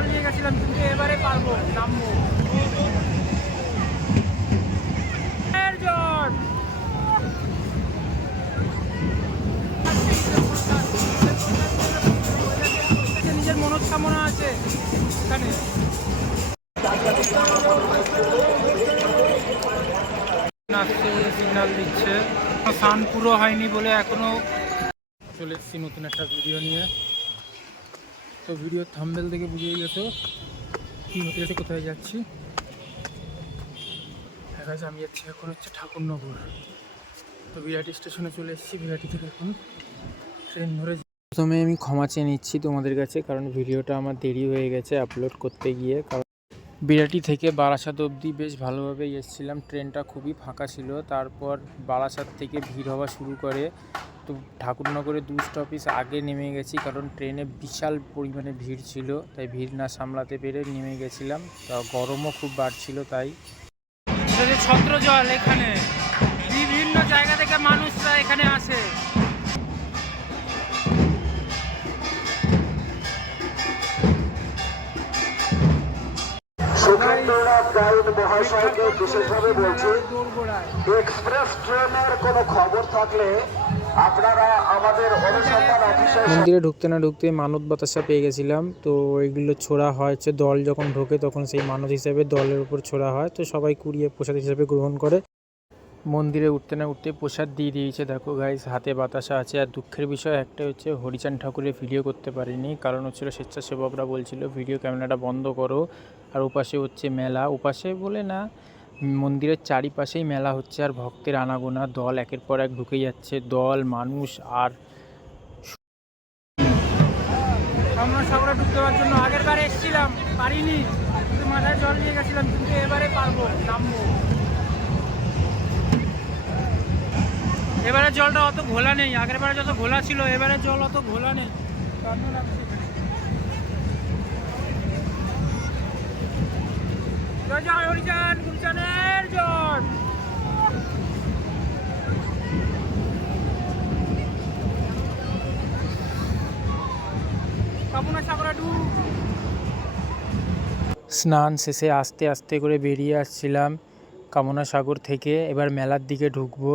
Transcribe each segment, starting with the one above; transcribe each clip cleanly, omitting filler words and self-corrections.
জল নিয়ে গেছিলাম, কিন্তু এবারে পারবো, নামবো। জল নিজের মনস্কামনা আছে এখানে। সিগন্যাল দিচ্ছে, স্নান পুরো হয়নি বলে এখনো চলে এসেছি নতুন একটা ভিডিও নিয়ে। তো ভিডিও থাম্বনেল থেকে বুঝেই গেছো কি হতে যাচ্ছে, কোথায় যাচ্ছি। আমি যাচ্ছি এখন হচ্ছে ঠাকুরনগর। তো বিরাটি স্টেশনে চলে এসেছি, বিরাটি থেকে এখন ট্রেন ধরে। প্রথমে আমি ক্ষমা চেয়ে নিচ্ছি তোমাদের কাছে, কারণ ভিডিওটা আমার দেরি হয়ে গেছে আপলোড করতে গিয়ে। কারণ বিরাটি থেকে বারাসাত অবধি বেশ ভালোভাবেই এসেছিলাম, ট্রেনটা খুবই ফাঁকা ছিল। তারপর বারাসাত থেকে ভিড় হওয়া শুরু করে, তো ঠাকুরনগরে 2 স্টপেজ আগে নেমে গেছি, কারণ ট্রেনে বিশাল পরিমাণে ভিড় ছিল, তাই ভিড় না সামলাতে পেরে নেমে গেছিলাম। তা গরমও খুব বাড়ছিল, তাই ছত্র জল। এখানে বিভিন্ন জায়গা থেকে মানুষরা এখানে আসে। সুখেন্দ্রনাথ গাইড মহাশয়কে বিশেষভাবে বলছি, এক্সপ্রেস ট্রেনের কোনো খবর থাকলে আপনারা আমাদের অনুসন্ধান অফিসে। মন্দিরে ঢুকতে না ঢুকতে মানত বাতাসা পেয়ে গেছিলাম। তো এগুলো ছোড়া হয় হচ্ছে, দল যখন ঢোকে তখন সেই মানত হিসেবে দলের উপর ছোড়া হয়, তো সবাই কুড়িয়ে প্রসাদ হিসেবে গ্রহণ করে। মন্দিরে উঠতে না উঠতে প্রসাদ দিয়ে দিয়েছে, দেখো গাইস, হাতে বাতাসা আছে। আর দুঃখের বিষয় একটা হচ্ছে, হরিচাঁদ ঠাকুরের ভিডিও করতে পারিনি, কারণ হচ্ছিল স্বেচ্ছাসেবকরা বলছিল ভিডিও ক্যামেরাটা বন্ধ করো। আর ওপাশে হচ্ছে মেলা, ওপাশে বলে না, মন্দিরের চারিপাশেই মেলা হচ্ছে, আর ভক্তের আনাগোনা, দল একের পর এক ঢুকে যাচ্ছে, দল মানুষ। আর আমরা সাগরে ঢুকতে পারার জন্য আগের বারে এসেছিলাম, পারিনি, কিন্তু মাথায় জল নিয়ে গেছিলাম, কিন্তু এবারে পারবো, নামবো। এবারে জলটা অত ঘোলা নেই, আগের বারে যত ঘোলা ছিল এবারে জল অত ঘোলা নেই। জয় হরিচাঁদ, গুরুচাঁদের জল। স্নান শেষে আস্তে আস্তে করে বেরিয়ে আসছিলাম কামনা সাগর থেকে। এবার মেলার দিকে ঢুকবো।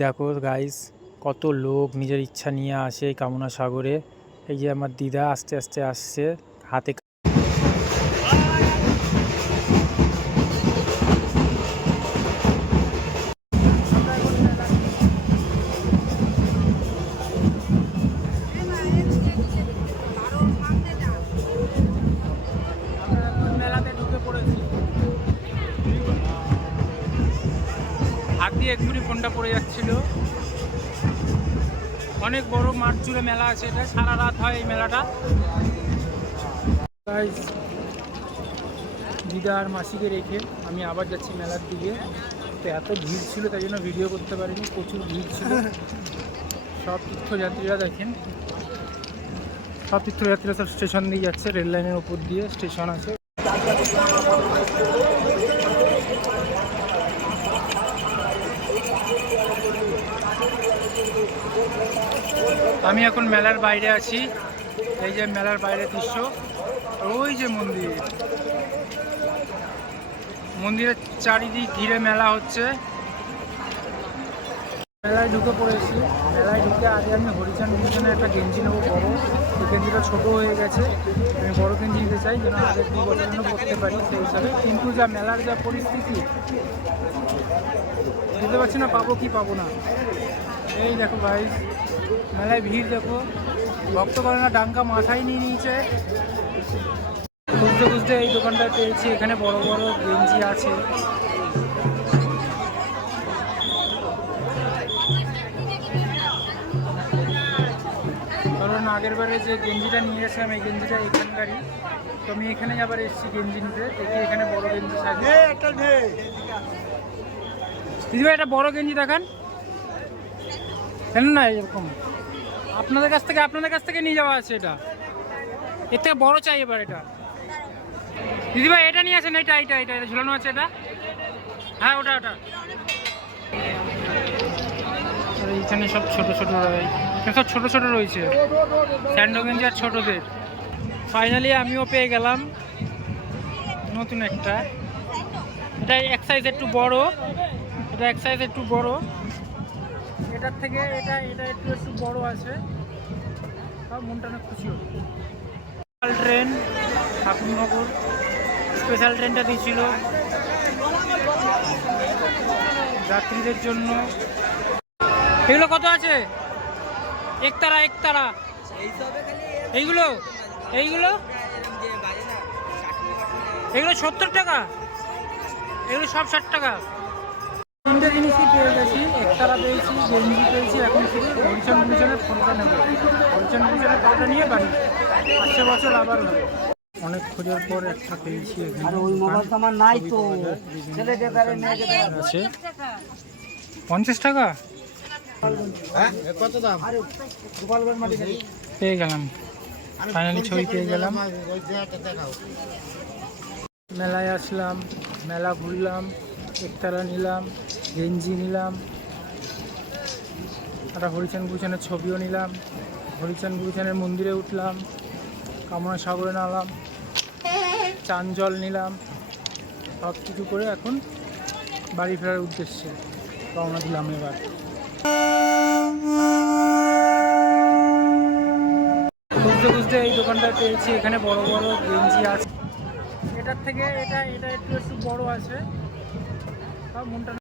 দেখো গাইস, কত লোক নিজের ইচ্ছা নিয়ে আসে কামনা সাগরে। এই যে আমার দিদা আস্তে আস্তে আসছে, হাতে মেলাতে ঢুকে পড়েছি। হাত দিয়ে এক্ষুনি ফোনটা পড়ে যাচ্ছিল। অনেক বড় মাঠ জুড়ে মেলা আছে, এটা সারা রাত হয় এই মেলাটা। দিদা আর মাসিকে রেখে আমি আবার যাচ্ছি মেলার দিকে। তো এত ভিড় ছিল তাই জন্য ভিডিও করতে পারিনি, প্রচুর ভিড় ছিল। সব তীর্থযাত্রীরা দেখেন, সব তীর্থযাত্রীরা সব স্টেশন দিয়ে যাচ্ছে, রেল লাইনের উপর দিয়ে স্টেশন আছে। আমি এখন মেলার বাইরে আছি, এই যে মেলার বাইরের দৃশ্য। ওই যে মন্দির, মন্দিরের চারিদিক ঘিরে মেলা হচ্ছে। মেলায় ঢুকে পড়েছি। মেলায় ঢুকে আগে আমি হরিচাঁদ মিশনের একটা গেঞ্জি নেবো বড়ো, তো গেঞ্জিটা ছোটো হয়ে গেছে, আমি বড় গেঞ্জি নিতে চাই যেন আগের 2 বছরের জন্য পড়তে পারি সেই হিসাবে। কিন্তু যা মেলার যা পরিস্থিতি, বুঝতে পারছি না পাবো কি পাবো না। এই দেখো গাইস, মেলায় ভিড় দেখো, ভক্তগণরা ডাঙ্কা মাথায় নিয়ে নিয়েছে। খুঁজতে খুঁজতে এই দোকানটা পেয়েছি, এখানে বড় বড় গেঞ্জি আছে। কারণ আগের বারে যে গেঞ্জিটা নিয়ে এসেছিলাম এই গেঞ্জিটা এখানকারই, তো আমি এখানে আবার এসেছি গেঞ্জি নিতে। দেখি এখানে বড় গেঞ্জি থাকে। দিদি ভাই একটা বড় গেঞ্জি দেখান, কেন না এরকম আপনাদের কাছ থেকে নিয়ে যাওয়া আছে। এটা এর থেকে বড় চাই এবার। এটা দিদি ভাই এটা নিয়ে আসেন, এটা এটা এটা এটা ঝুলানো আছে, এটা হ্যাঁ ওটা ওটা। এইখানে সব ছোট ছোট, সব ছোট ছোট রয়েছে, স্যান্ডো গেঞ্জি আর ছোটদের। ফাইনালি আমিও পেয়ে গেলাম নতুন একটা। এটা এক সাইজ একটু বড়, এটা এক সাইজ একটু বড়, এটার থেকে এটা এটা একটু একটু বড় আছে। তাও মনটা অনেক খুশি হলো। স্পেশাল ট্রেন ঠাকুরনগর, স্পেশাল ট্রেনটা দিয়েছিল যাত্রীদের জন্য। এগুলো কত আছে? একতারা একতারা এইগুলো এইগুলো এগুলো 70 টাকা, এগুলো সব 60 টাকা। তিনটে জিনিসই পেয়ে গেছি, একতারা পেয়েছি, গেঞ্জি পেয়েছি। এখন শুধু হরিচন্দ মিশনের ফোনটা নেব, হরিচন্দ মিশনের ফোনটা নিয়ে বাড়ি 5 বছর আবার হবে। অনেক খোঁজার পর একটা পেয়েছি এখানে। ওই মোবাইল তো আমার নাই তো, ছেলেকে তারে মেয়েকে আছে 50 টাকা। হ্যাঁ কত দাম? আরে গোপালগঞ্জ মাটি পেয়ে গেলাম, ফাইনালি ছবি পেয়ে গেলাম। মেলায় আসলাম, মেলা ঘুরলাম, একতারা নিলাম, গেঞ্জি নিলাম, একটা হরিচাঁদ গুরুচানের ছবিও নিলাম, হরিচাঁদ গুরুচানের মন্দিরে উঠলাম, কামনা সাগরে নামলাম, চান জল নিলাম। সব কিছু করে এখন বাড়ি ফেরার উদ্দেশ্যে রওনা দিলাম। এবার খুঁজতে খুঁজতে এই দোকানটায় পেয়েছি। এখানে বড় বড় গেঞ্জি আছে, এটার থেকে এটা এটা একটু একটু বড় আছে। তাও মনটা